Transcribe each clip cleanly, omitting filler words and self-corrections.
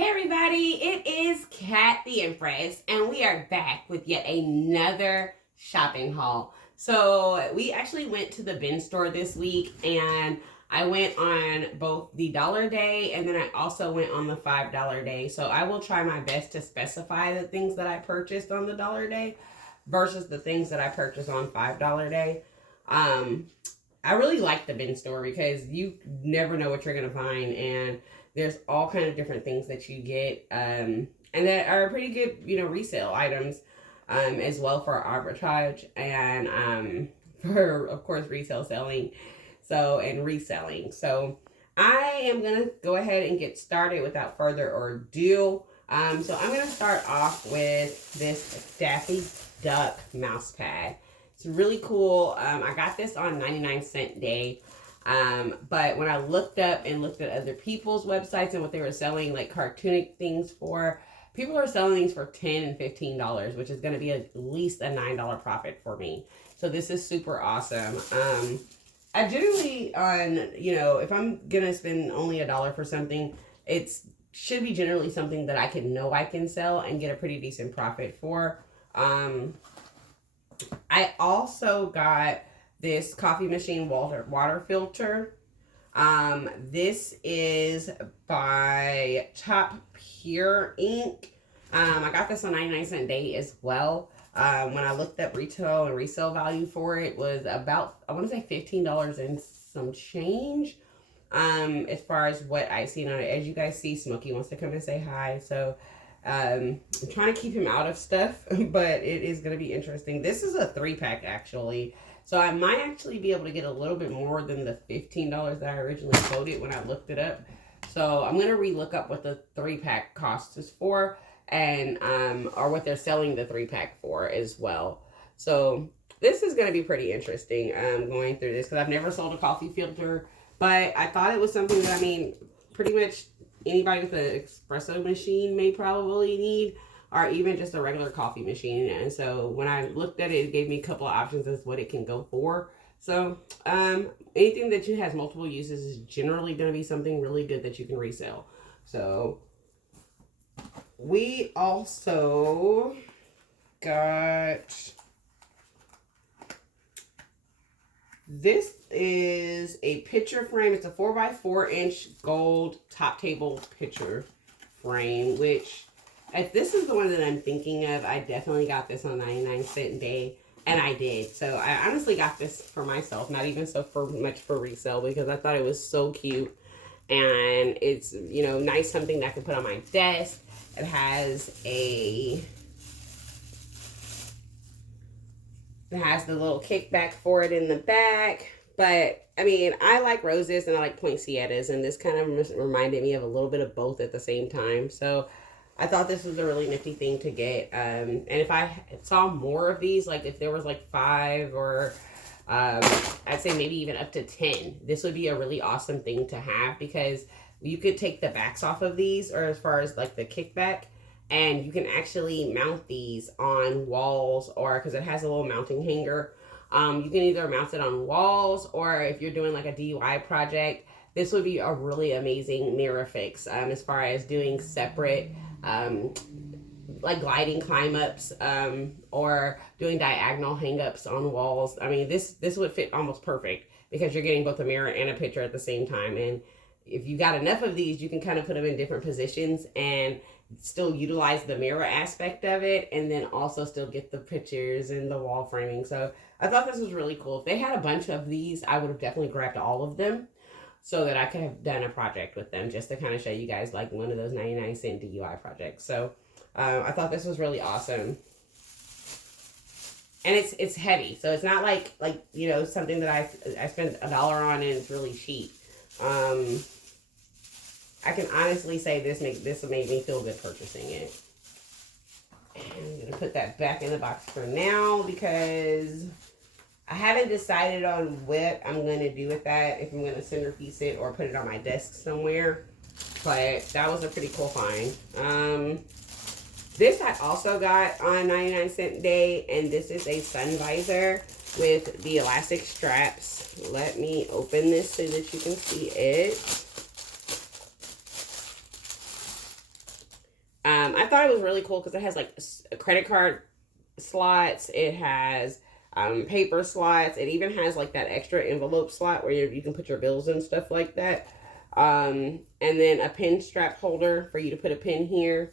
Hey everybody, it is Kat the Empress, and we are back with yet another shopping haul. So we actually went to the bin store this week, and I went on both the dollar day and then I also went on the $5 day. So I will try my best to specify the things that I purchased on the dollar day versus the things that I purchased on $5 day. Um, I really like the bin store because you never know what you're gonna find, and there's all kind of different things that you get, and that are pretty good, resale items, as well for arbitrage and for of course resale selling, and reselling. So I am gonna go ahead and get started without further ado. So I'm gonna start off with this Daffy Duck mouse pad. It's really cool. I got this on 99-cent day. But when I looked up and looked at other people's websites and what they were selling, like cartoonic things for, people are selling these for $10 and $15, which is going to be at least a $9 profit for me. So this is super awesome. I generally, if I'm going to spend only $1 for something, it's should be generally something that I can sell and get a pretty decent profit for. I also got this coffee machine water filter. This is by Top Pure Ink. I got this on 99-cent day as well. When I looked up retail and resale value for it was about, I want to say $15 and some change. As far as what I seen on it, as you guys see, Smokey wants to come and say hi. So I'm trying to keep him out of stuff, but it is going to be interesting. This is a 3-pack actually. So I might actually be able to get a little bit more than the $15 that I originally quoted when I looked it up. So I'm going to re-look up what the 3-pack cost is for, and or what they're selling the 3-pack for as well. So this is going to be pretty interesting, going through this, because I've never sold a coffee filter, but I thought it was something that, pretty much anybody with an espresso machine may probably need, or even just a regular coffee machine. And so when I looked at it, it gave me a couple of options as what it can go for. So anything that has multiple uses is generally going to be something really good that you can resell. So we also got, this is a picture frame. It's a 4x4-inch gold top table picture frame, which, if this is the one that I'm thinking of, I definitely got this on 99-cent day, and I did. So I honestly got this for myself, not even so much for resale, because I thought it was so cute, and it's, nice, something that I can put on my desk. It has the little kickback for it in the back. But I like roses and I like poinsettias, and this kind of reminded me of a little bit of both at the same time. So I thought this was a really nifty thing to get. And if I saw more of these, like if there was like 5 or I'd say maybe even up to 10, this would be a really awesome thing to have, because you could take the backs off of these, or as far as like the kickback, and you can actually mount these on walls, or because it has a little mounting hanger. You can either mount it on walls, or if you're doing like a DIY project, this would be a really amazing mirror fix, as far as doing separate like gliding climb ups, or doing diagonal hang ups on walls. This would fit almost perfect, because you're getting both a mirror and a picture at the same time. And if you got enough of these, you can kind of put them in different positions and still utilize the mirror aspect of it, and then also still get the pictures and the wall framing. So I thought this was really cool. If they had a bunch of these, I would have definitely grabbed all of them, so that I could have done a project with them, just to kind of show you guys like one of those 99-cent DIY projects. So I thought this was really awesome. And it's heavy, so it's not like something that I spent $1 on and it's really cheap. I can honestly say this made me feel good purchasing it. And I'm gonna put that back in the box for now, because I haven't decided on what I'm gonna do with that, if I'm gonna centerpiece it or put it on my desk somewhere. But that was a pretty cool find. This I also got on 99-cent day, and this is a sun visor with the elastic straps. Let me open this so that you can see it. I thought it was really cool because it has like a credit card slots. It has paper slots. It even has like that extra envelope slot where you can put your bills and stuff like that. And then a pin strap holder for you to put a pin here.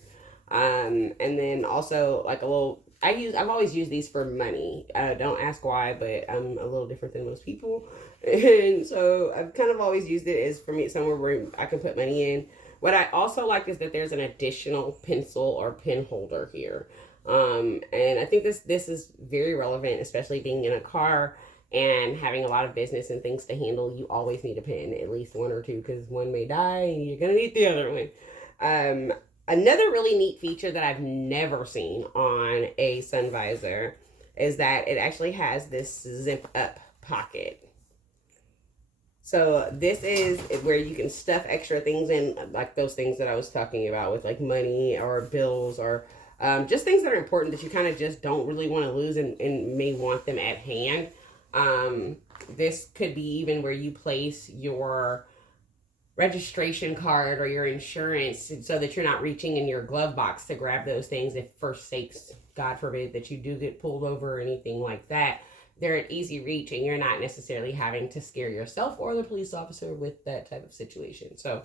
And then also like a little, I've always used these for money. Don't ask why, but I'm a little different than most people. And so I've kind of always used it as for me somewhere where I can put money in. What I also like is that there's an additional pencil or pen holder here. And I think this is very relevant, especially being in a car and having a lot of business and things to handle. You always need a pen, at least one or two, because one may die and you're gonna need the other one. Another really neat feature that I've never seen on a sun visor is that it actually has this zip up pocket. So this is where you can stuff extra things in, like those things that I was talking about with like money or bills or just things that are important that you kind of just don't really want to lose and may want them at hand. This could be even where you place your registration card or your insurance so that you're not reaching in your glove box to grab those things if for sakes, God forbid, that you do get pulled over or anything like that. They're at easy reach and you're not necessarily having to scare yourself or the police officer with that type of situation. So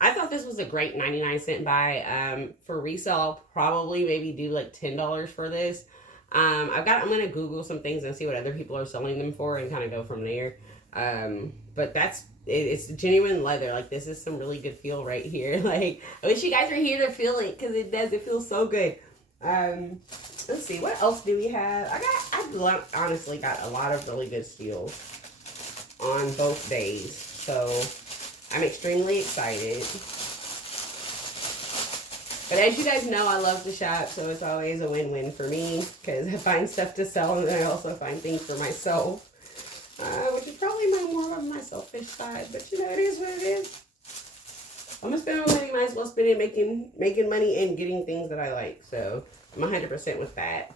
I thought this was a great 99-cent buy. For resale, I'll probably maybe do like $10 for this. I'm going to Google some things and see what other people are selling them for and kind of go from there. But it's genuine leather. Like, this is some really good feel right here. Like, I wish you guys were here to feel it because it feels so good. Let's see, what else do we have? I honestly got a lot of really good steals on both days. So I'm extremely excited. But as you guys know, I love to shop, so it's always a win-win for me because I find stuff to sell and then I also find things for myself. Which is probably more of my selfish side, but you know, it is what it is. I'm gonna spend my money, might as well spend it making money and getting things that I like. So I'm 100% with that.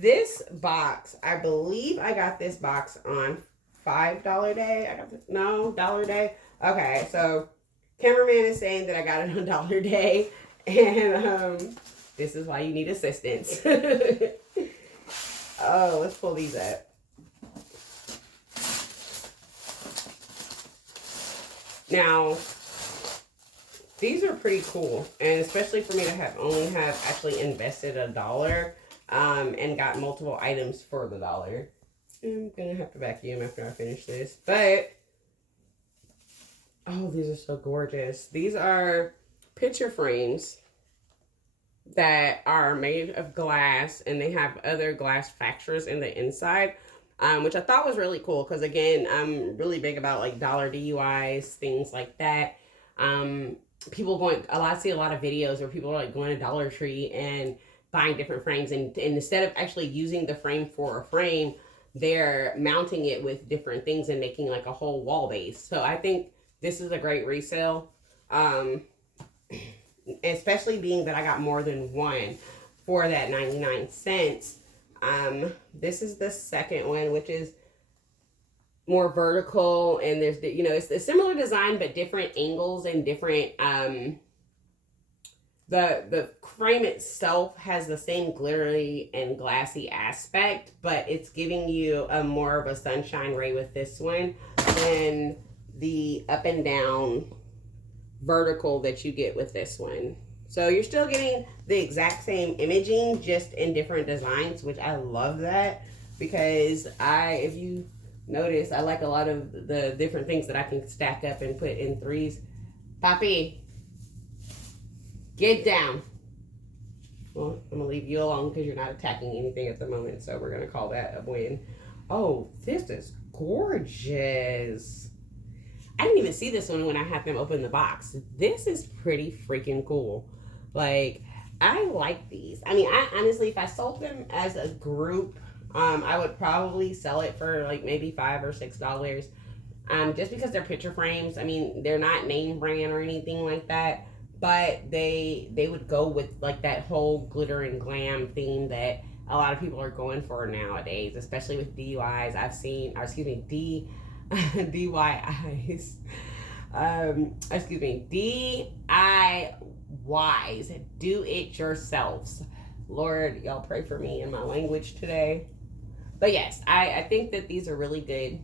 This box, I believe I got this box on $5 day. Dollar day. Okay, so cameraman is saying that I got it on dollar day, and this is why you need assistance. Oh, let's pull these up. Now, these are pretty cool, and especially for me to have actually invested $1 and got multiple items for the $1. I'm gonna have to vacuum after I finish this, but oh, these are so gorgeous. These are picture frames that are made of glass, and they have other glass factors in the inside. Which I thought was really cool because, again, I'm really big about like dollar DUIs, things like that. I see a lot of videos where people are like going to Dollar Tree and buying different frames, and instead of actually using the frame for a frame, they're mounting it with different things and making like a whole wall base. So I think this is a great resale, especially being that I got more than one for that 99 cents. This is the second one, which is more vertical, and there's, you know, it's a similar design, but different angles and different, the frame itself has the same glittery and glassy aspect, but it's giving you a more of a sunshine ray with this one than the up and down vertical that you get with this one. So you're still getting the exact same imaging, just in different designs, which I love that because if you notice, I like a lot of the different things that I can stack up and put in threes. Poppy, get down. Well, I'm gonna leave you alone because you're not attacking anything at the moment, so we're gonna call that a win. Oh, this is gorgeous. I didn't even see this one when I had them open the box. This is pretty freaking cool. Like, I like these. I mean, I honestly, if I sold them as a group, I would probably sell it for like maybe $5 or $6. Just because they're picture frames. I mean, they're not name brand or anything like that, but they would go with like that whole glitter and glam theme that a lot of people are going for nowadays, especially with DUIs. I've seen, or excuse me, DIYs. DIYs. wise do-it-yourselves. Lord, y'all pray for me in my language today. But yes, I think that these are really good.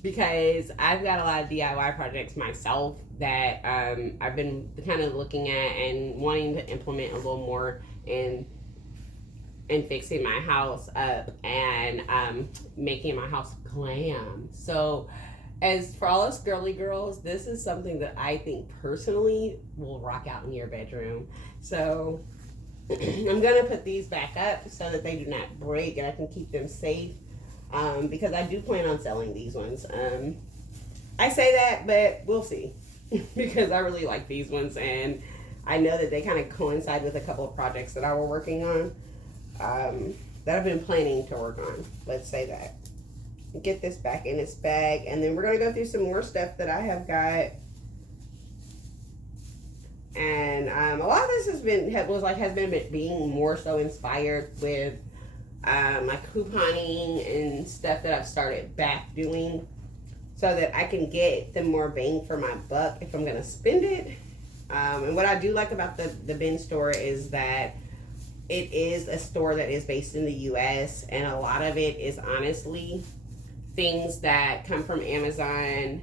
Because I've got a lot of DIY projects myself that I've been kind of looking at and wanting to implement a little more in fixing my house up and making my house glam. So, as for all us girly girls, this is something that I think personally will rock out in your bedroom. So, I'm gonna put these back up so that they do not break and I can keep them safe. Because I do plan on selling these ones. I say that, but we'll see. Because I really like these ones, and I know that they kind of coincide with a couple of projects that I were working on, that I've been planning to work on. Let's say that. Get this back in its bag, and then we're gonna go through some more stuff that I have got. And a lot of this has been being more so inspired with my couponing and stuff that I've started back doing, so that I can get the more bang for my buck if I'm gonna spend it. And what I do like about the bin store is that it is a store that is based in the US, and a lot of it is honestly things that come from Amazon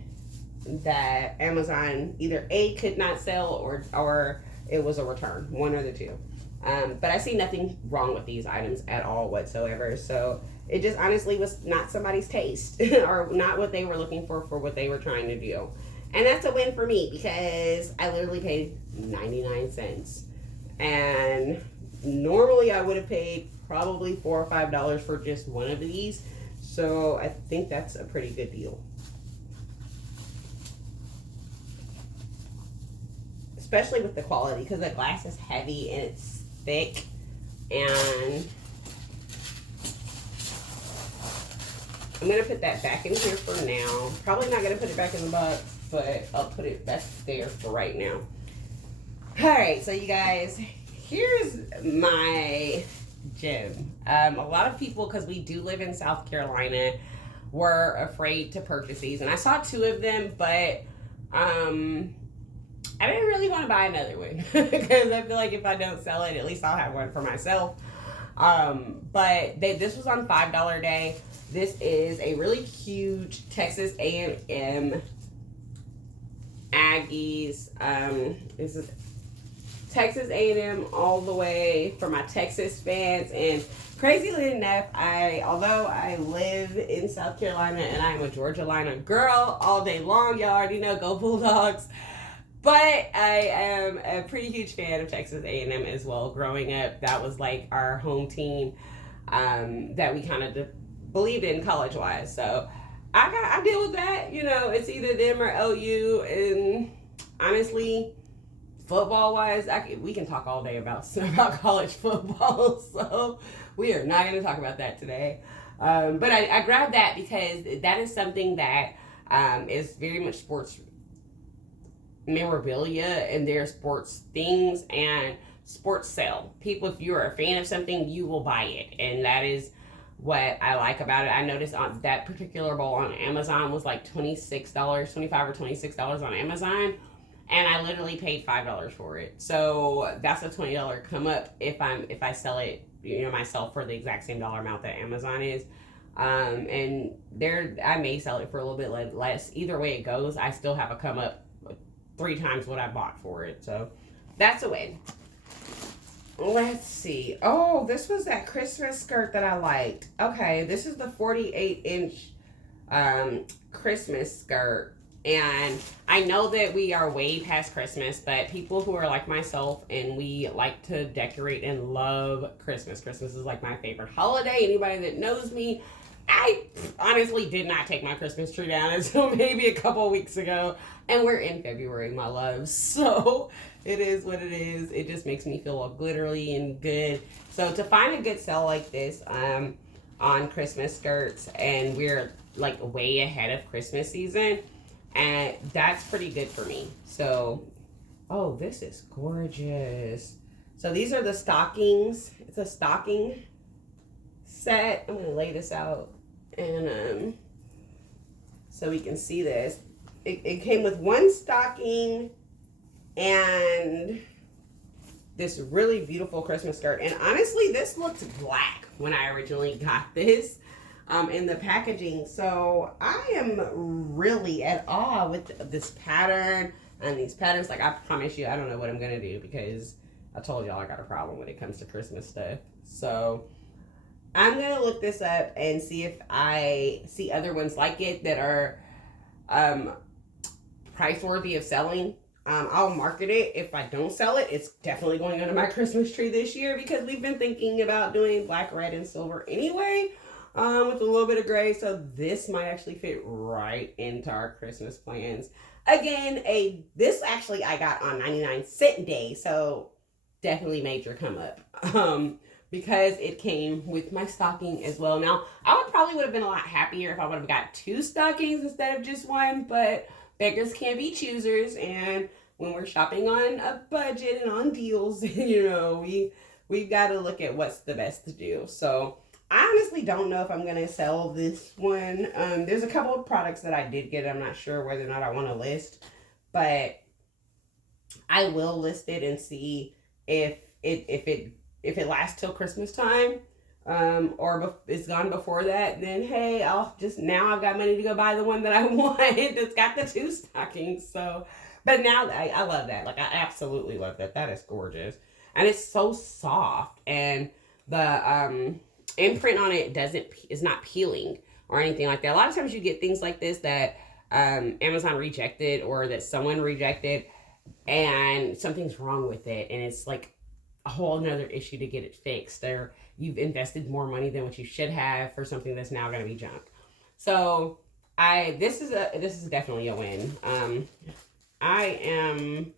that Amazon either A, could not sell, or it was a return, one or the two. But I see nothing wrong with these items at all whatsoever. So it just honestly was not somebody's taste or not what they were looking for what they were trying to do. And that's a win for me because I literally paid 99 cents. And normally I would have paid probably $4 or $5 for just one of these. So I think that's a pretty good deal. Especially with the quality, because the glass is heavy and it's thick, and I'm gonna put that back in here for now. Probably not gonna put it back in the box, but I'll put it back there for right now. All right, so you guys, here's my gym. A lot of people, because we do live in South Carolina, were afraid to purchase these, and I saw two of them, but I didn't really want to buy another one because I feel like if I don't sell it, at least I'll have one for myself. But this was on $5 day. This is a really huge Texas A&M Aggies. This is Texas A&M all the way for my Texas fans. And crazily enough, although I live in South Carolina and I am a Georgia Line girl all day long, y'all already know, go Bulldogs. But I am a pretty huge fan of Texas A&M as well. Growing up, that was like our home team that we kind of believed in college-wise. So I deal with that. You know, it's either them or OU. And honestly, football-wise, we can talk all day about college football. So we are not going to talk about that today. But I grabbed that because that is something that is very much sports memorabilia and their sports things and sports sale. People, if you're a fan of something, you will buy it, and that is what I like about it. I noticed on that particular bowl on Amazon was like $25 or $26 on Amazon, and I literally paid $5 for it. So that's a $20 come up if I sell it, you know, myself for the exact same dollar amount that Amazon is. And I may sell it for a little bit less. Either way it goes, I still have a come up 3 times what I bought for it. So that's a win. Let's see. Oh, this was that Christmas skirt that I liked. Okay, this is the 48-inch Christmas skirt. And I know that we are way past Christmas, but people who are like myself and we like to decorate and love Christmas. Christmas is like my favorite holiday. Anybody that knows me, I honestly did not take my Christmas tree down until maybe a couple weeks ago. And we're in February, my loves. So it is what it is. It just makes me feel all glittery and good. So to find a good sale like this on Christmas skirts, and we're like way ahead of Christmas season, and that's pretty good for me. So, oh, this is gorgeous. So these are the stockings. It's a stocking set. I'm going to lay this out and so we can see this. It came with one stocking and this really beautiful Christmas skirt. And honestly, this looked black when I originally got this in the packaging. So I am really at awe with this pattern and these patterns. Like, I promise you, I don't know what I'm going to do because I told y'all I got a problem when it comes to Christmas stuff. So I'm going to look this up and see if I see other ones like it that are price worthy of selling. I'll market it. If I don't sell it, it's definitely going under my Christmas tree this year because we've been thinking about doing black, red, and silver anyway, with a little bit of gray. So this might actually fit right into our Christmas plans. Again, this actually I got on 99-cent day, so definitely major come up. Because it came with my stocking as well. Now, I would have been a lot happier if I would have got 2 stockings instead of just one, but beggars can't be choosers, and when we're shopping on a budget and on deals, we've got to look at what's the best to do. So I honestly don't know if I'm going to sell this one. There's a couple of products that I did get. I'm not sure whether or not I want to list, but I will list it and see if it lasts till Christmas time, or it's gone before that, then hey, I've got money to go buy the one that I want that's got the 2 stockings. So, but now I love that. Like, I absolutely love that. That is gorgeous. And it's so soft, and the imprint on it is not peeling or anything like that. A lot of times you get things like this that Amazon rejected or that someone rejected and something's wrong with it, and it's like a whole nother issue to get it fixed, or you've invested more money than what you should have for something that's now going to be junk. So this is definitely a win. I am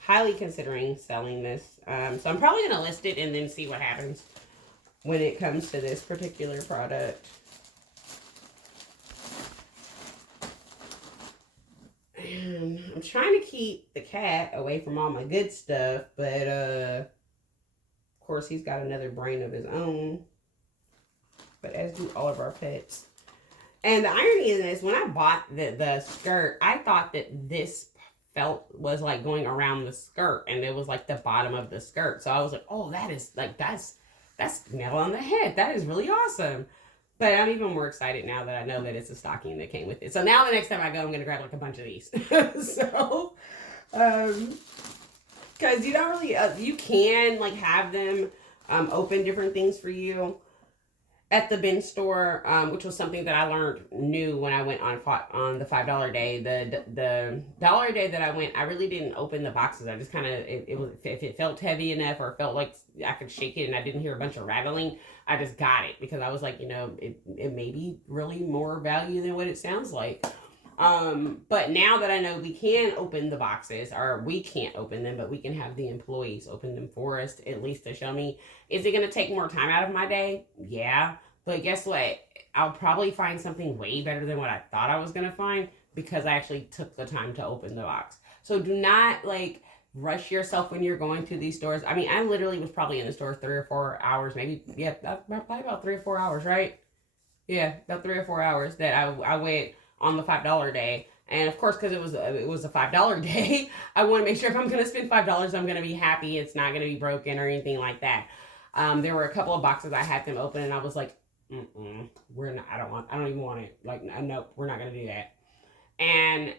highly considering selling this. So I'm probably going to list it and then see what happens when it comes to this particular product. And I'm trying to keep the cat away from all my good stuff, but of course he's got another brain of his own, but as do all of our pets. And the irony in this, when I bought the skirt, I thought that this felt was like going around the skirt, and it was like the bottom of the skirt. So I was like, oh, that's nail on the head. That is really awesome. But I'm even more excited now that I know that it's a stocking that came with it. So now the next time I go, I'm going to grab like a bunch of these. So, because you don't really, you can like have them open different things for you at the bin store, which was something that I learned new when I went on the $5 day. The dollar day that I went, I really didn't open the boxes. I just kind of, if it felt heavy enough or felt like I could shake it and I didn't hear a bunch of rattling, I just got it because I was like, it may be really more value than what it sounds like. But now that I know we can open the boxes, or we can't open them, but we can have the employees open them for us, at least to show me. Is it going to take more time out of my day? Yeah. But guess what? I'll probably find something way better than what I thought I was going to find because I actually took the time to open the box. So do not rush yourself when you're going to these stores. I mean, I literally was probably in the store 3 or 4 hours, maybe. Yeah, probably about 3 or 4 hours, right? Yeah, about 3 or 4 hours that I went on the $5 day. And of course, because it was a $5 day, I want to make sure if I'm going to spend $5, I'm going to be happy. It's not going to be broken or anything like that. There were a couple of boxes I had them open, and I was like, we're not. I don't even want it. Like, nope, we're not going to do that. And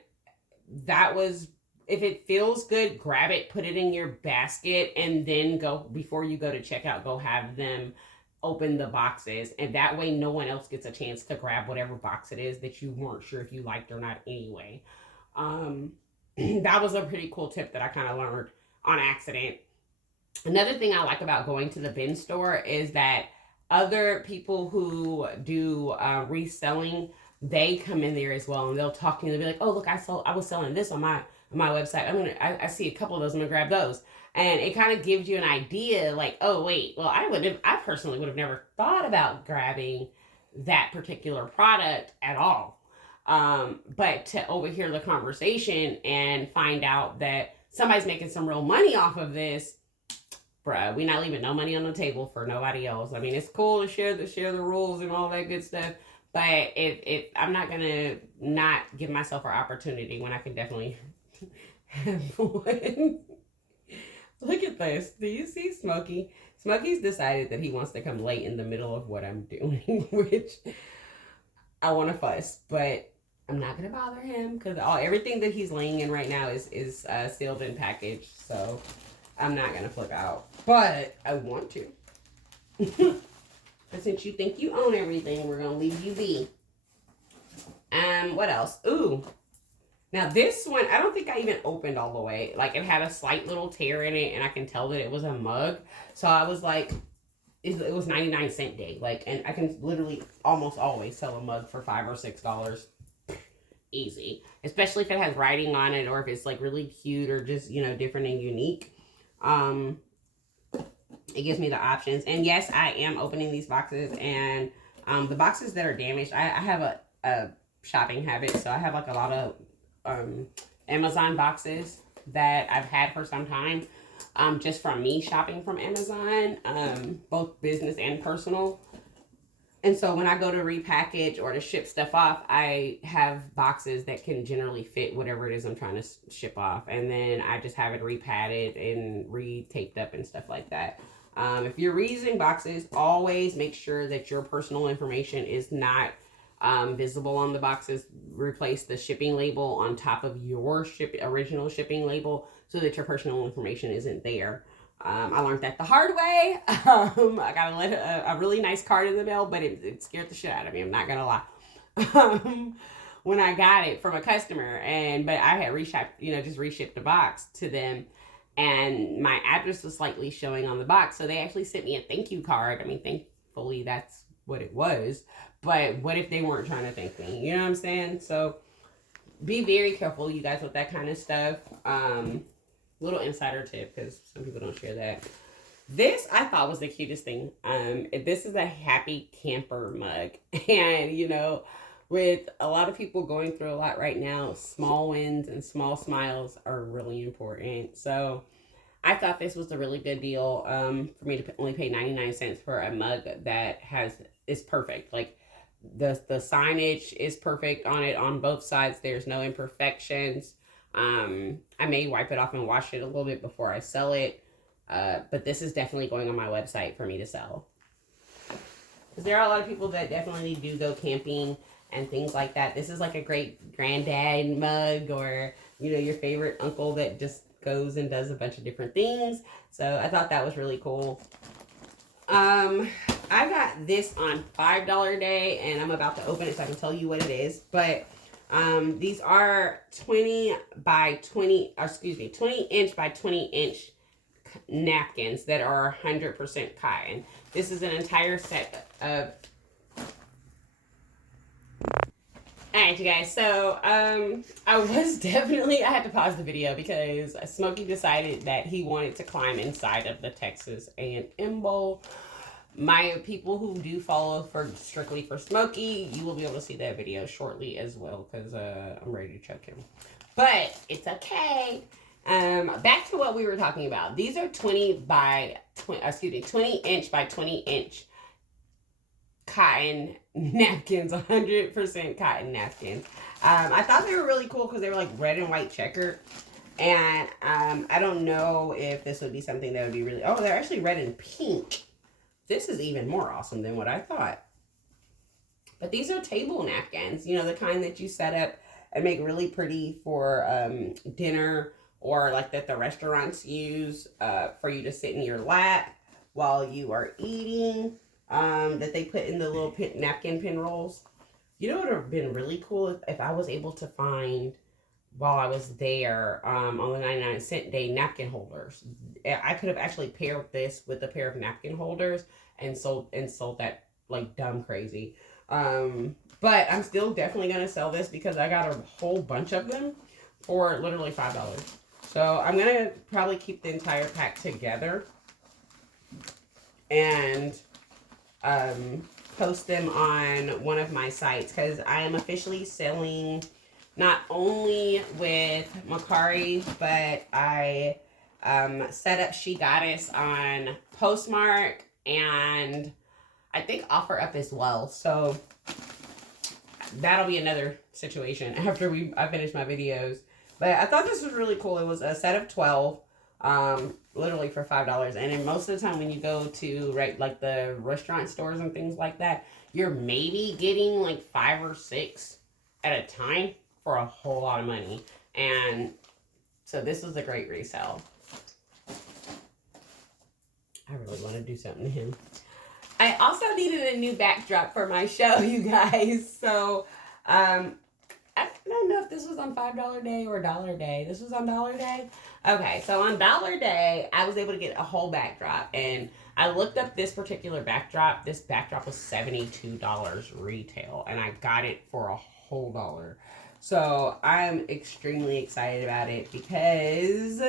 that was, if it feels good, grab it, put it in your basket, and then go, before you go to checkout, go have them open the boxes, and that way no one else gets a chance to grab whatever box it is that you weren't sure if you liked or not anyway. That was a pretty cool tip that I kind of learned on accident. Another thing I like about going to the bin store is that other people who do reselling, they come in there as well, and they'll talk to you. They'll be like, "Oh, look, I was selling this on my website. I see a couple of those. I'm gonna grab those." And it kind of gives you an idea, like, oh wait, well, I personally would have never thought about grabbing that particular product at all. But to overhear the conversation and find out that somebody's making some real money off of this, bruh, we not leaving no money on the table for nobody else. I mean, it's cool to share the rules and all that good stuff, but I'm not gonna not give myself an opportunity when I can definitely have one. Look at this. Do you see Smokey? Smokey's decided that he wants to come late in the middle of what I'm doing, which I want to fuss, but I'm not gonna bother him because everything that he's laying in right now is sealed and packaged, so I'm not gonna flip out. But I want to. But since you think you own everything, we're gonna leave you be. What else? Ooh. Now this one, I don't think I even opened all the way. Like it had a slight little tear in it, and I can tell that it was a mug. So I was like, it was 99-cent day. Like, and I can literally almost always sell a mug for $5 or $6. Easy. Especially if it has writing on it, or if it's like really cute or just, you know, different and unique. It gives me the options. And yes, I am opening these boxes, and the boxes that are damaged, I have a shopping habit, so I have like a lot of Amazon boxes that I've had for some time, just from me shopping from Amazon, both business and personal. And so when I go to repackage or to ship stuff off, I have boxes that can generally fit whatever it is I'm trying to ship off. And then I just have it repadded and re-taped up and stuff like that. If you're reusing boxes, always make sure that your personal information is not visible on the boxes. Replace the shipping label on top of your original shipping label so that your personal information isn't there. I learned that the hard way. I got a really nice card in the mail, but it scared the shit out of me. I'm not gonna lie. When I got it from a customer, but I had just reshipped the box to them, and my address was slightly showing on the box, so they actually sent me a thank you card. I mean, thankfully that's what it was. But what if they weren't trying to thank me? You know what I'm saying? So be very careful, you guys, with that kind of stuff. Little insider tip, because some people don't share that. This I thought was the cutest thing. This is a happy camper mug. And, you know, with a lot of people going through a lot right now, small wins and small smiles are really important. So I thought this was a really good deal for me to only pay 99 cents for a mug that is perfect. Like the signage is perfect on it on both sides. There's no imperfections. I may wipe it off and wash it a little bit before I sell it. But this is definitely going on my website for me to sell. Because there are a lot of people that definitely do go camping and things like that. This is like a great granddad mug, or, you know, your favorite uncle that just goes and does a bunch of different things. So I thought that was really cool. I got this on $5 day, and I'm about to open it so I can tell you what it is. But these are 20 inch by 20 inch napkins that are 100% cotton. This is an entire set of... Alright, you guys, so I had to pause the video because Smokey decided that he wanted to climb inside of the Texas A&M Bowl. My people who do follow strictly for Smokey, you will be able to see that video shortly as well, because I'm ready to choke him. But it's okay. Back to what we were talking about. These are 20 inch by 20 inch cotton napkins, 100% cotton napkins. I thought they were really cool because they were like red and white checkered. And I don't know if this would be something that would be really... Oh, they're actually red and pink. This is even more awesome than what I thought. But these are table napkins, you know, the kind that you set up and make really pretty for dinner, or like that the restaurants use for you to sit in your lap while you are eating, that they put in the little napkin pin rolls. You know what would have been really cool if I was able to find, while I was there on the 99-cent day, napkin holders. I could have actually paired this with a pair of napkin holders and sold that like dumb crazy. But I'm still definitely going to sell this because I got a whole bunch of them for literally $5. So I'm going to probably keep the entire pack together and post them on one of my sites, because I am officially selling not only with Mercari, but I set up She Goddess on Postmark, and I think OfferUp as well. So that'll be another situation after I finish my videos. But I thought this was really cool. It was a set of 12, literally for $5. And then most of the time when you go to like the restaurant stores and things like that, you're maybe getting like 5 or 6 at a time for a whole lot of money. And so this was a great resale. I really want to do something to him. I also needed a new backdrop for my show, you guys. So, I don't know if this was on $5 day or $1 day. This was on $1 day. Okay, so on $1 day, I was able to get a whole backdrop, and I looked up this particular backdrop. This backdrop was $72 retail, and I got it for a whole $1. So I'm extremely excited about it because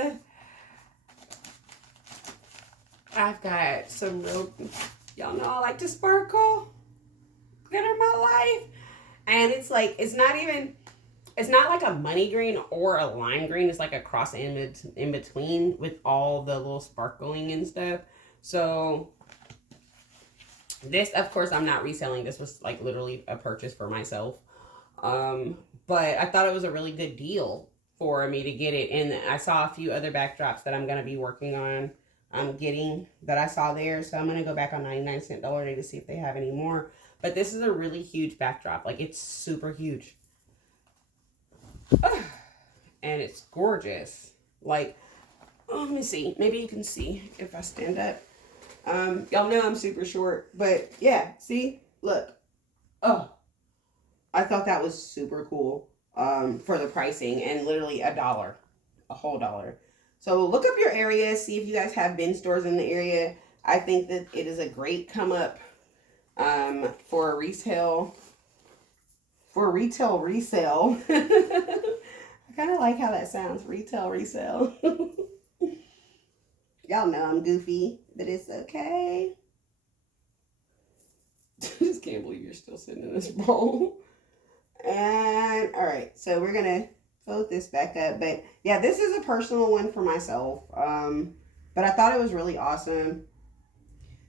I've got some real, y'all know I like to sparkle, glitter my life. And it's like, it's not like a money green or a lime green. It's like a cross in between with all the little sparkling and stuff. So this, of course, I'm not reselling. This was like literally a purchase for myself. But I thought it was a really good deal for me to get it. And I saw a few other backdrops that I'm going to be working on getting that I saw there. So I'm going to go back on 99-cent Dollar Day to see if they have any more. But this is a really huge backdrop. Like, it's super huge. And it's gorgeous. Like, oh, let me see. Maybe you can see if I stand up. Y'all know I'm super short. But, yeah. See? Look. Oh. I thought that was super cool for the pricing. And literally $1. A whole $1. So look up your area. See if you guys have bin stores in the area. I think that it is a great come up for a retail resale. I kind of like how that sounds, retail resale. Y'all know I'm goofy, but it's okay. I just can't believe you're still sitting in this bowl. And all right, so we're gonna fold this back up. But yeah, this is a personal one for myself. But I thought it was really awesome.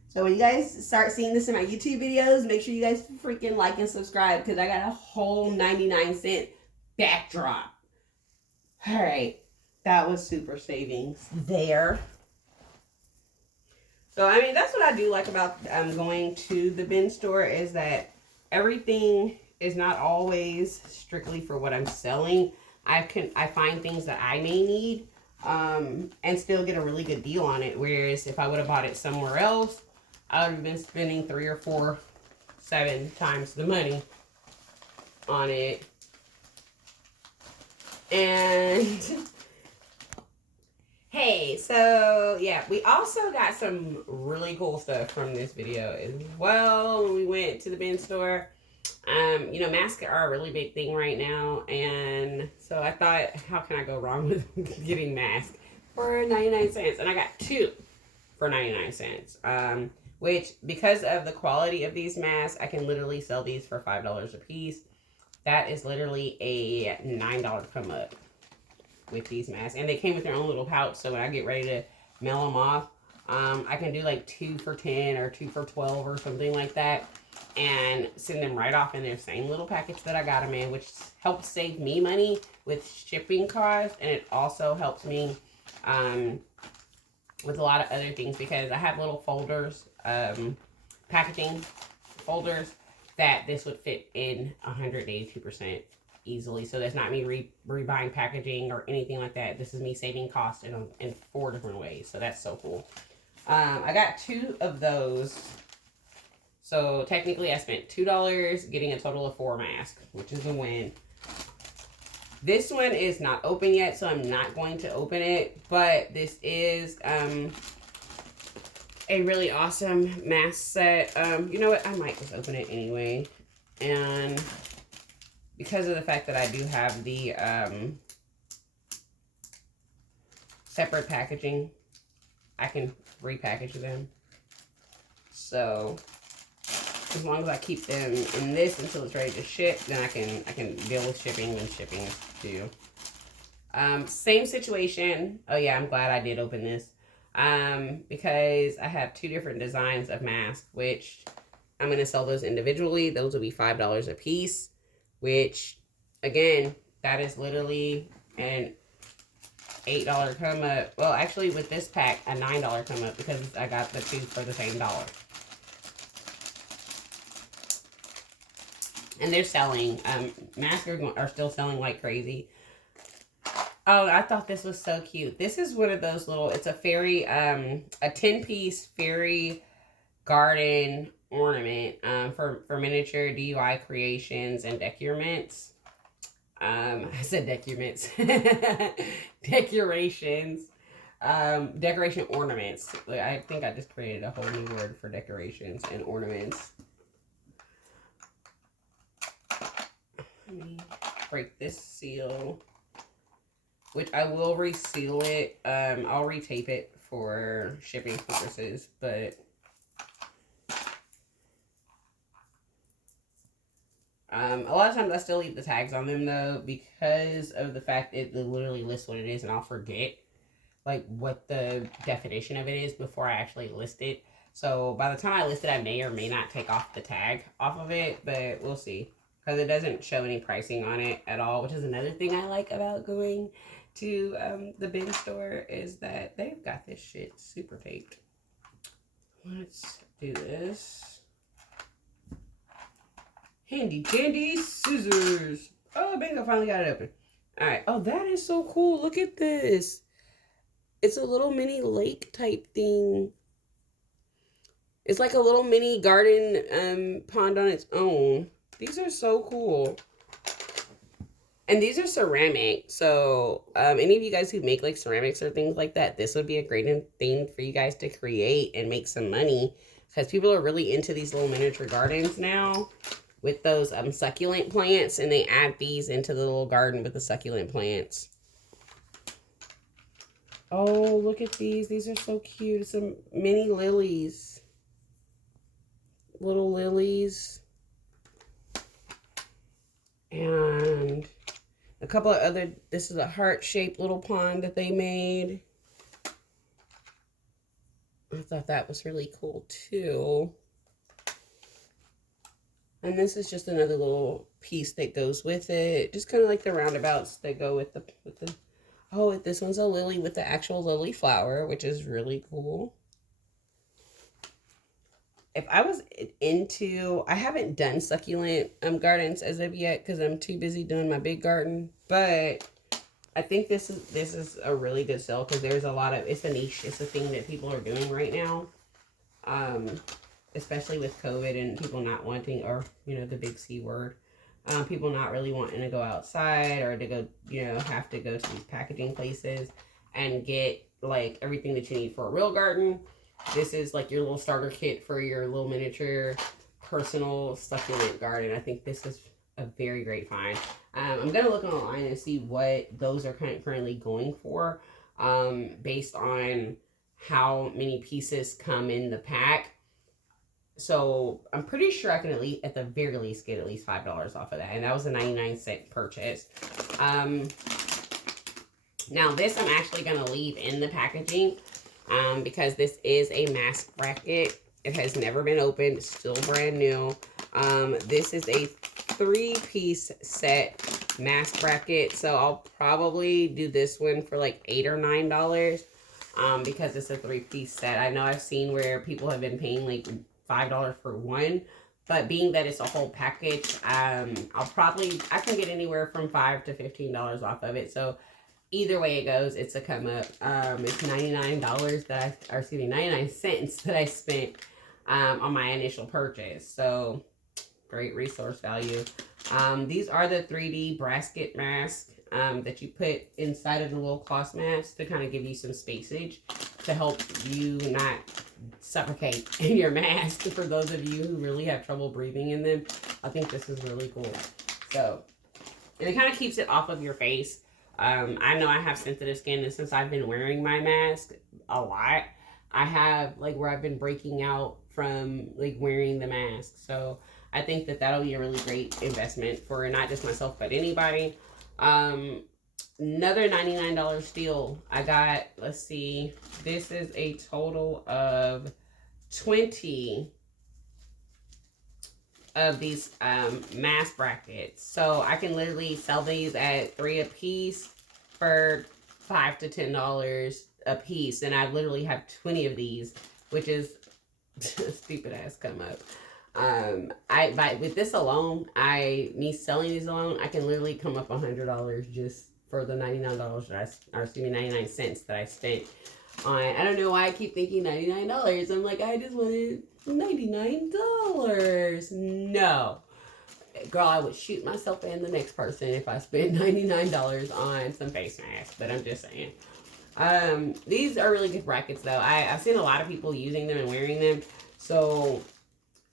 So when you guys start seeing this in my YouTube videos, make sure you guys freaking like and subscribe because I got a whole 99-cent backdrop. All right. That was super savings there. So, I mean, that's what I do like about going to the bin store is that everything is not always strictly for what I'm selling. I find things that I may need and still get a really good deal on it. Whereas if I would have bought it somewhere else, I would have been spending 3 or 4, 7 times the money on it. And hey, so yeah, we also got some really cool stuff from this video as well when we went to the bin store. You know, masks are a really big thing right now, and so I thought, how can I go wrong with getting masks for 99 cents? And I got 2 for 99 cents. Which, because of the quality of these masks, I can literally sell these for $5 a piece. That is literally a $9 come up with these masks. And they came with their own little pouch, so when I get ready to mail them off, I can do like 2 for 10 or 2 for 12 or something like that. And send them right off in their same little package that I got them in, which helps save me money with shipping costs. And it also helps me with a lot of other things because I have little folders, packaging folders that this would fit in 182% easily. So that's not me rebuying packaging or anything like that. This is me saving cost in 4 different ways. So that's so cool. I got 2 of those. So technically I spent $2 getting a total of 4 masks, which is a win. This one is not open yet, so I'm not going to open it. But this is a really awesome mask set. You know what? I might just open it anyway. And because of the fact that I do have the separate packaging, I can repackage them. So as long as I keep them in this until it's ready to ship, then I can deal with shipping when shipping is due. Same situation. Oh yeah, I'm glad I did open this. Because I have 2 different designs of masks, which I'm going to sell those individually. Those will be $5 a piece, which again, that is literally and $8 come up. Well, actually, with this pack, a $9 come up because I got the two for the same dollar. And they're selling. Masks are still selling like crazy. Oh, I thought this was so cute. This is one of those little. It's a fairy, a 10-piece fairy garden ornament for miniature DIY creations and decuments. I said decuments. Decorations. Decoration ornaments. Like, I think I just created a whole new word for decorations and ornaments. Let me break this seal, which I will reseal it. I'll retape it for shipping purposes, but a lot of times I still leave the tags on them though, because of the fact it literally lists what it is, and I'll forget like what the definition of it is before I actually list it. So by the time I list it, I may or may not take off the tag off of it, but we'll see. Because it doesn't show any pricing on it at all, which is another thing I like about going to the bin store, is that they've got this shit super taped. Let's do this. Handy dandy scissors. Oh, bingo, finally got it open. All right. Oh, that is so cool. Look at this. It's a little mini lake type thing. It's like a little mini garden pond on its own. These are so cool. And these are ceramic. So any of you guys who make like ceramics or things like that, this would be a great thing for you guys to create and make some money. Because people are really into these little miniature gardens now with those succulent plants. And they add these into the little garden with the succulent plants. Oh, look at these. These are so cute. Some mini lilies. Little lilies. And a couple of other, this is a heart-shaped little pond that they made. I thought that was really cool too. And this is just another little piece that goes with it. Just kind of like the roundabouts that go with the oh, this one's a lily with the actual lily flower, which is really cool. If I was into, I haven't done succulent gardens as of yet because I'm too busy doing my big garden. But I think this is a really good sell because there's a lot of, it's a niche, it's a thing that people are doing right now. Especially with COVID and people not wanting, or you know, the big C word. People not really wanting to go outside or to go, you know, have to go to these packaging places and get like everything that you need for a real garden. This is like your little starter kit for your little miniature personal succulent garden. I think this is a very great find. I'm going to look online and see what those are currently going for based on how many pieces come in the pack. So I'm pretty sure I can at the very least get at least $5 off of that. And that was a 99-cent purchase. Now this I'm actually going to leave in the packaging because this is a mask bracket. It has never been opened. It's still brand new. This is a 3-piece set mask bracket. So I'll probably do this one for like $8 or $9 because it's a 3-piece set. I know I've seen where people have been paying like $5 for one, but being that it's a whole package, I can get anywhere from $5 to $15 off of it. So either way it goes, it's a come up. It's $99 99 cents that I spent on my initial purchase. So great resource value. These are the 3D basket masks that you put inside of the little cloth mask to kind of give you some spacage to help you not suffocate in your mask. For those of you who really have trouble breathing in them, I think this is really cool. So, and it kind of keeps it off of your face. I know I have sensitive skin, and since I've been wearing my mask a lot, I have like where I've been breaking out from like wearing the mask. So I think that that'll be a really great investment for not just myself but anybody. Another $99 steal. I got, let's see, this is a total of 20 of these mask brackets. So I can literally sell these at $3 a piece for $5 to $10 a piece, and I literally have 20 of these, which is stupid ass come up. With this alone, me selling these alone, I can literally come up $100 just for the $99 or excuse me, 99 cents that I spent on. I don't know why I keep thinking $99. I'm like, I just wanted $99. No, girl, I would shoot myself and the next person if I spent $99 on some face masks. But I'm just saying. These are really good brackets though. I've seen a lot of people using them and wearing them. So,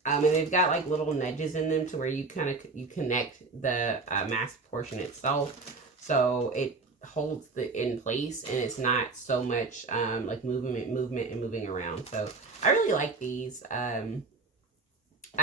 and they've got like little nudges in them to where you connect the mask portion itself. So it holds in place, and it's not so much like movement and moving around. So I really like these. I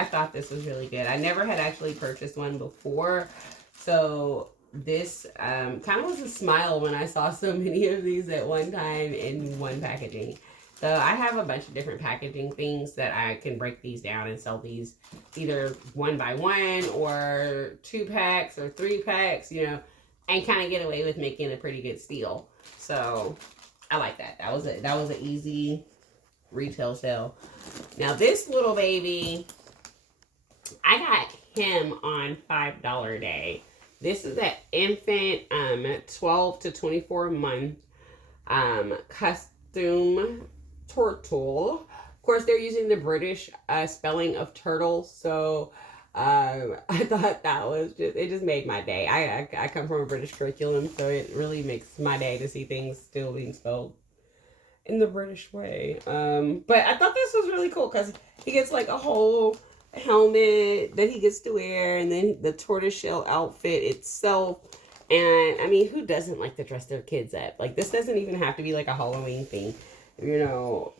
thought this was really good. I never had actually purchased one before, so this kind of was a smile when I saw so many of these at one time in one packaging. So I have a bunch of different packaging things that I can break these down and sell these either one by one or 2 packs or 3 packs, you know, and kind of get away with making a pretty good steal. So I like that. That was an easy retail sale. Now this little baby, I got him on $5 day. This is an infant 12 to 24 month custom turtle. Of course, they're using the British spelling of turtle, so I thought that was it just made my day. I come from a British curriculum, so it really makes my day to see things still being spelled in the British way. But I thought this was really cool because he gets like a whole helmet that he gets to wear, and then the tortoiseshell outfit itself. And I mean, who doesn't like to dress their kids up? Like, this doesn't even have to be like a Halloween thing. You know,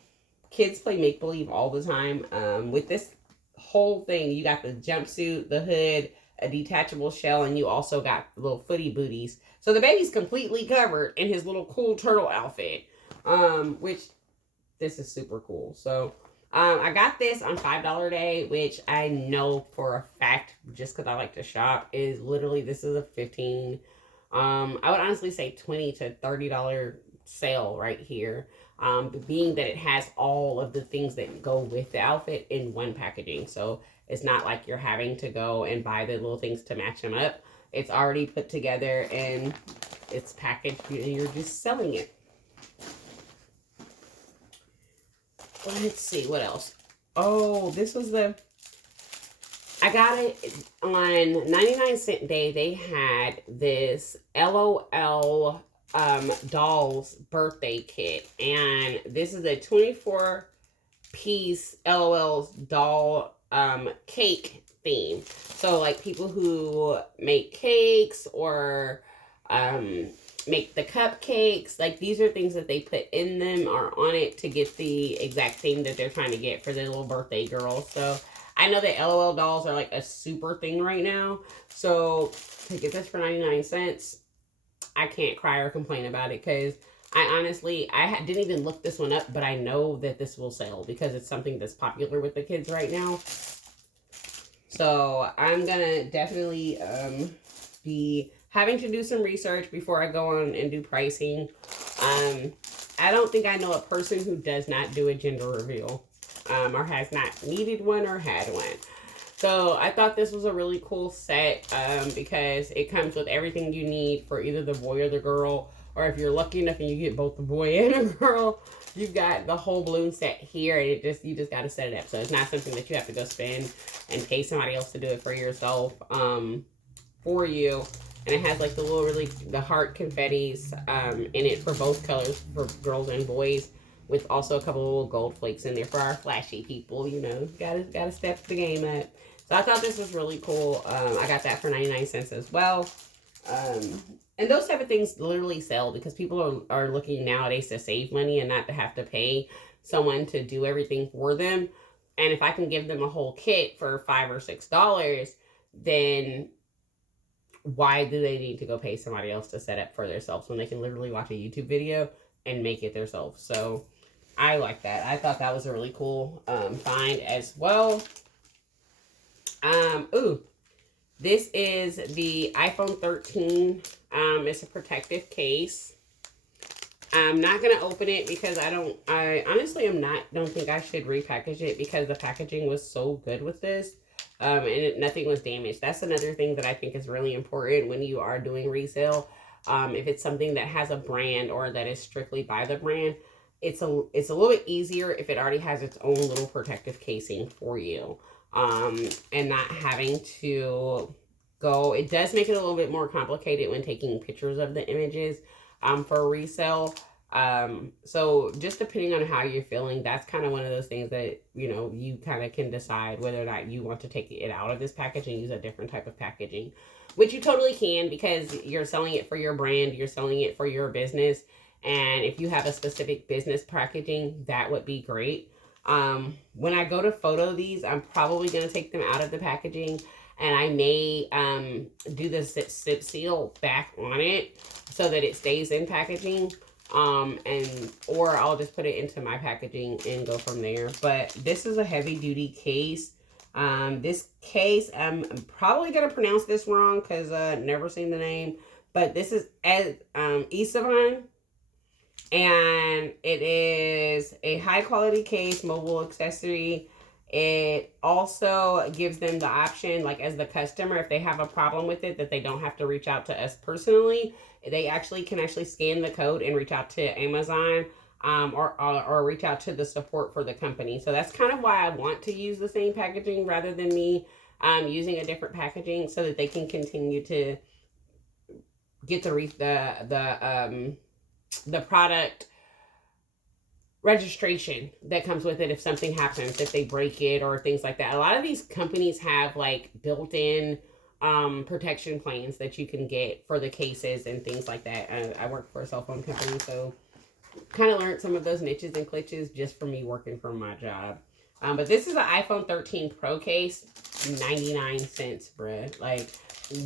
kids play make-believe all the time. With this whole thing, you got the jumpsuit, the hood, a detachable shell, and you also got little footy booties. So the baby's completely covered in his little cool turtle outfit, which this is super cool. So I got this on $5 day, which I know for a fact, just because I like to shop, is literally, this is a 15, I would honestly say $20 to $30 sale right here. Being that it has all of the things that go with the outfit in one packaging. So it's not like you're having to go and buy the little things to match them up. It's already put together and it's packaged and you're just selling it. Let's see, what else? Oh, this was I got it on 99-cent day. They had this LOL dolls birthday kit, and this is a 24 piece LOL's doll cake theme. So like people who make cakes or make the cupcakes, like these are things that they put in them or on it to get the exact theme that they're trying to get for their little birthday girl. So I know that LOL dolls are like a super thing right now. So to get this for 99 cents, I can't cry or complain about it, because I honestly, didn't even look this one up, but I know that this will sell because it's something that's popular with the kids right now. So I'm gonna definitely be having to do some research before I go on and do pricing. I don't think I know a person who does not do a gender reveal, or has not needed one or had one. So I thought this was a really cool set, because it comes with everything you need for either the boy or the girl, or if you're lucky enough and you get both the boy and a girl, you've got the whole balloon set here, and you just got to set it up. So it's not something that you have to go spend and pay somebody else to do it for yourself, for you. And it has like the heart confettis in it for both colors, for girls and boys, with also a couple of little gold flakes in there for our flashy people. You know, gotta step the game up. So I thought this was really cool. I got that for 99 cents as well. And those type of things literally sell because people are looking nowadays to save money and not to have to pay someone to do everything for them. And if I can give them a whole kit for $5 or $6, then why do they need to go pay somebody else to set up for themselves when they can literally watch a YouTube video and make it themselves? So I like that. I thought that was a really cool find as well. Ooh, this is the iPhone 13 It's a protective case. I'm not going to open it because I honestly don't think I should repackage it because the packaging was so good with this. And nothing was damaged. That's another thing that I think is really important when you are doing resale. If it's something that has a brand or that is strictly by the brand, it's a little bit easier if it already has its own little protective casing for you. And not having to go. It does make it a little bit more complicated when taking pictures of the images for resale. So just depending on how you're feeling, that's kind of one of those things that, you kind of can decide whether or not you want to take it out of this package and use a different type of packaging, which you totally can because you're selling it for your brand, you're selling it for your business. And if you have a specific business packaging, that would be great. When I go to photo these, I'm probably going to take them out of the packaging and I may do the zip seal back on it so that it stays in packaging. Or I'll just put it into my packaging and go from there. But this is a heavy duty case. This case, I'm probably going to pronounce this wrong because never seen the name. But this is Isavan. And it is a high quality case, mobile accessory. It also gives them the option, like as the customer, if they have a problem with it, that they don't have to reach out to us personally. They can scan the code and reach out to Amazon or reach out to the support for the company. So that's kind of why I want to use the same packaging rather than me using a different packaging so that they can continue to get the product registration that comes with it if something happens, if they break it or things like that. A lot of these companies have like built-in protection plans that you can get for the cases and things like that. I work for a cell phone company, so kind of learned some of those niches and glitches just from me working for my job. But this is an iPhone 13 Pro case, 99 cents, bruh. Like,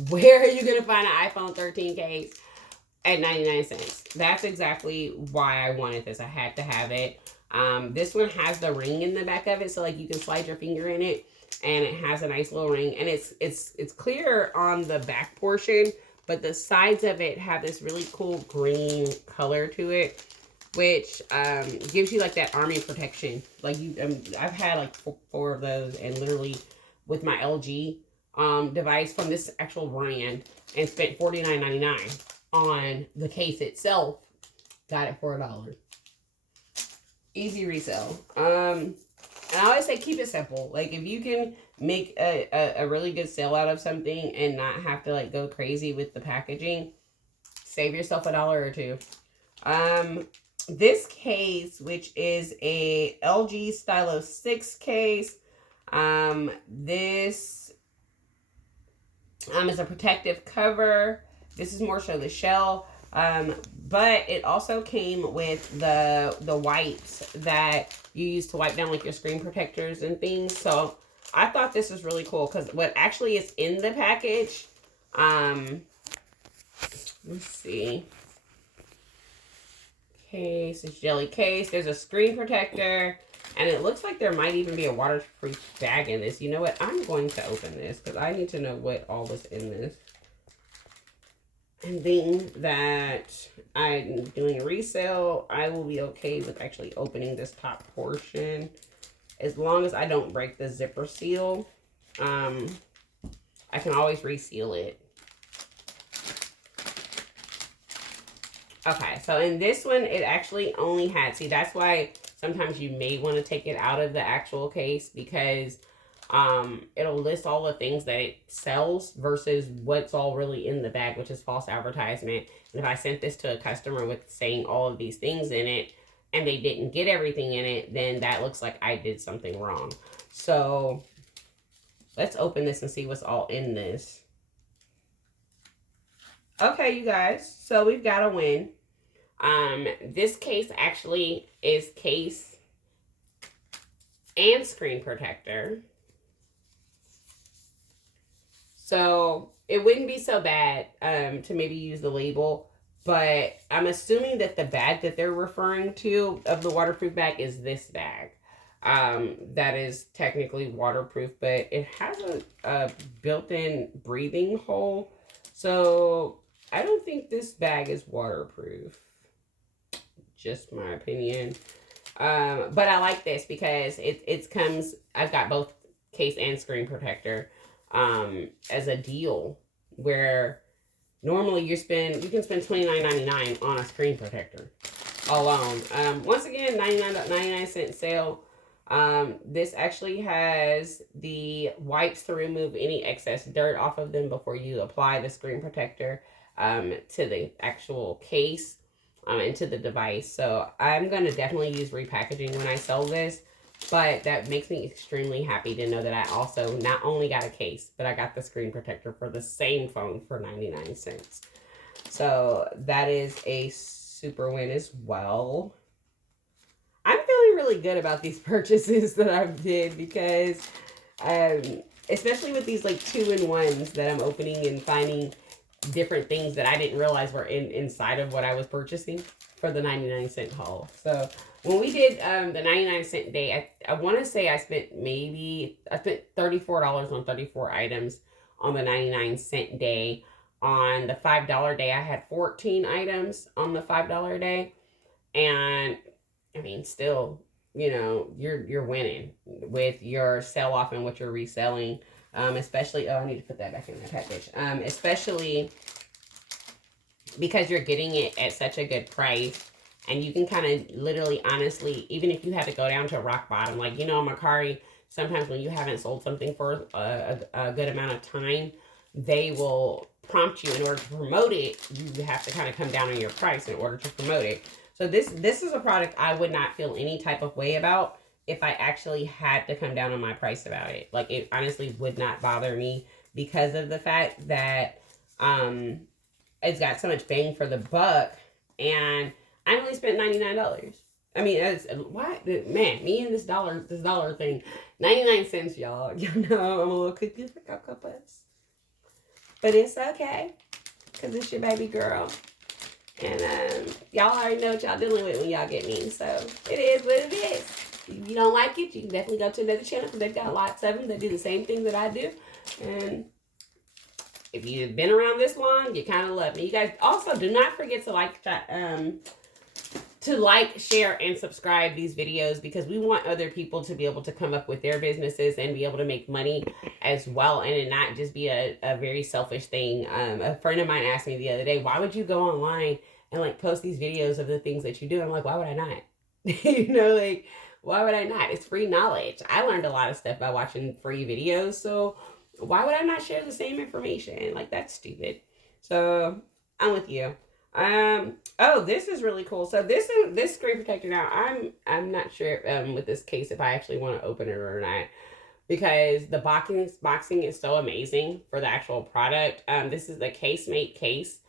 where are you gonna find an iPhone 13 case at 99 cents? That's exactly why I wanted this. I had to have it. This one has the ring in the back of it, so like you can slide your finger in it, and it has a nice little ring, and it's clear on the back portion, but the sides of it have this really cool green color to it, which gives you like that army protection. Like I've had like four of those, and literally with my LG device from this actual brand, and spent $49.99 on the case itself. Got it for $1. Easy resale. And I always say keep it simple. Like if you can make a really good sale out of something and not have to like go crazy with the packaging, save yourself $1 or $2. This case, which is a LG Stylo 6 case, this is a protective cover. This is more so the shell, but it also came with the wipes that you use to wipe down like your screen protectors and things. So I thought this was really cool because what actually is in the package, let's see. Case, it's jelly case. There's a screen protector, and it looks like there might even be a waterproof bag in this. You know what? I'm going to open this because I need to know what all was in this. And being that I'm doing a resale, I will be okay with actually opening this top portion as long as I don't break the zipper seal. I can always reseal it. Okay, so in this one, it actually only had, see, that's why sometimes you may want to take it out of the actual case because it'll list all the things that it sells versus what's all really in the bag, which is false advertisement. And if I sent this to a customer with saying all of these things in it and they didn't get everything in it, then that looks like I did something wrong. So let's open this and see what's all in this. Okay, you guys, so we've got a win. This case actually is case and screen protector. So it wouldn't be so bad to maybe use the label, but I'm assuming that the bag that they're referring to of the waterproof bag is this bag. That is technically waterproof, but it has a built-in breathing hole. So I don't think this bag is waterproof. Just my opinion. But I like this because it comes, I've got both case and screen protector as a deal where normally you can spend $29.99 on a screen protector alone. Once again, 99 cent sale. This actually has the wipes to remove any excess dirt off of them before you apply the screen protector to the actual case and to the device. So I'm going to definitely use repackaging when I sell this. But that makes me extremely happy to know that I also not only got a case, but I got the screen protector for the same phone for 99 cents. So that is a super win as well. I'm feeling really good about these purchases that I've did because especially with these like 2-in-1s that I'm opening and finding different things that I didn't realize were inside of what I was purchasing for the 99-cent haul. So when we did the 99-cent day, I want to say I spent $34 on 34 items on the 99-cent day. On the $5 day, I had 14 items on the $5 day. And I mean, still, you're winning with your sell off and what you're reselling. Especially, I need to put that back in the package. Especially because you're getting it at such a good price, and you can kind of literally, honestly, even if you had to go down to rock bottom, like Mercari, sometimes when you haven't sold something for a good amount of time, they will prompt you in order to promote it. You have to kind of come down on your price in order to promote it. So this is a product I would not feel any type of way about if I actually had to come down on my price about it. Like, it honestly would not bother me because of the fact that it's got so much bang for the buck, and I only spent $99. I mean, man, me and this dollar thing, 99 cents, y'all. You know, I'm a little cookie for Cocoa Puffs, but it's okay because it's your baby girl. And y'all already know what y'all dealing with when y'all get me. So it is what it is. If you don't like it, you can definitely go to another channel because they've got lots of them that do the same thing that I do. And if you've been around this long, you kind of love me. You guys also do not forget to like, share, and subscribe these videos because we want other people to be able to come up with their businesses and be able to make money as well, and it not just be a very selfish thing. A friend of mine asked me the other day, why would you go online and like post these videos of the things that you do? I'm like, why would I not? Like, why would I not? It's free knowledge. I learned a lot of stuff by watching free videos, so why would I not share the same information? Like, that's stupid. So I'm with you. Oh, this is really cool. So this screen protector now, I'm not sure with this case if I actually want to open it or not, because the boxing is so amazing for the actual product. This is the Casemate case.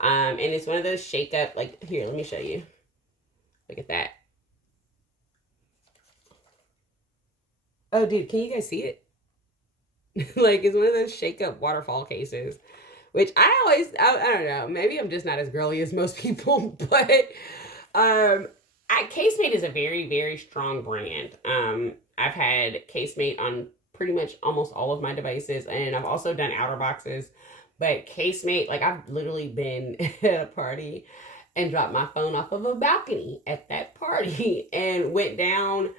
And it's one of those shake up, like, here, let me show you. Look at that. Oh, dude, can you guys see it? Like, it's one of those shake up waterfall cases, which I don't know, maybe I'm just not as girly as most people, but Casemate is a very, very strong brand. I've had Casemate on pretty much almost all of my devices, and I've also done outer boxes, but Casemate, like, I've literally been at a party and dropped my phone off of a balcony at that party and went down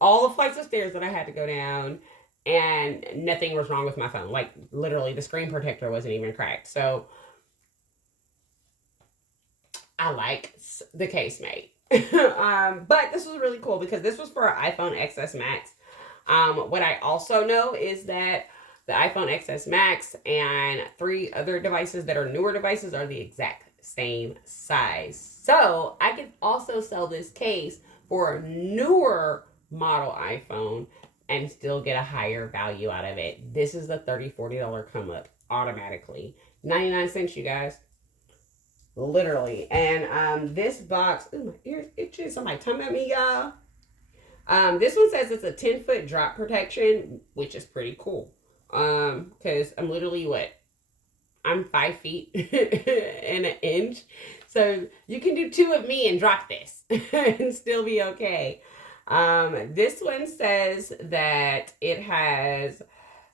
all the flights of stairs that I had to go down, and nothing was wrong with my phone. Like, literally, the screen protector wasn't even cracked. So I like the Casemate. But this was really cool because this was for an iPhone XS Max. What I also know is that the iPhone XS Max and 3 other devices that are newer devices are the exact same size. So I could also sell this case for a newer model iPhone and still get a higher value out of it. This is the $30, $40 come up automatically. 99 cents, you guys. Literally. And this box, ooh, my ears itching. Somebody tongue at me, y'all. This one says it's a 10-foot drop protection, which is pretty cool. Because I'm literally I'm 5 feet and an inch. So you can do 2 of me and drop this and still be okay. This one says that it has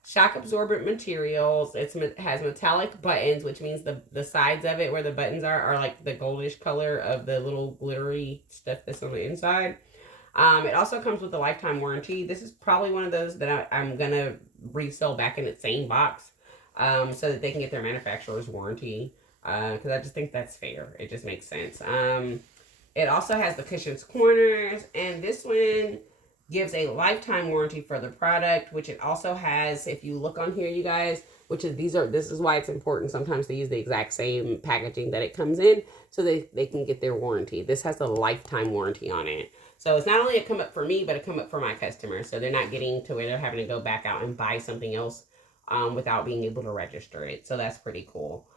shock absorbent materials. It has metallic buttons, which means the sides of it where the buttons are like the goldish color of the little glittery stuff that's on the inside. It also comes with a lifetime warranty. This is probably one of those that I'm gonna resell back in its same box, so that they can get their manufacturer's warranty. Because I just think that's fair. It just makes sense. It also has the cushions corners, and this one gives a lifetime warranty for the product, which it also has. If you look on here, you guys, which is this is why it's important sometimes to use the exact same packaging that it comes in, so they can get their warranty. This has a lifetime warranty on it. So it's not only a come up for me, but a come up for my customers. So they're not getting to where they're having to go back out and buy something else without being able to register it. So that's pretty cool.